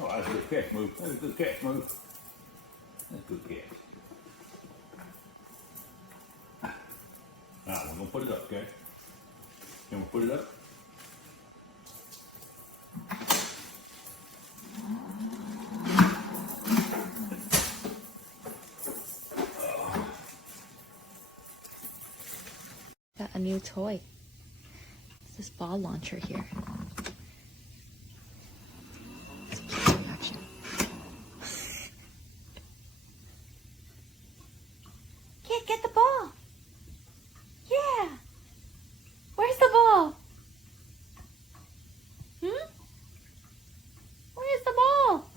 Oh, that's a good catch, Move. That's a good catch, Move. That's a good catch. Now, we're going to put it up, okay? Can we put it up? Got a new toy. It's this ball launcher here. Action. Kid, get the ball. Yeah. Where's the ball? Where's the ball?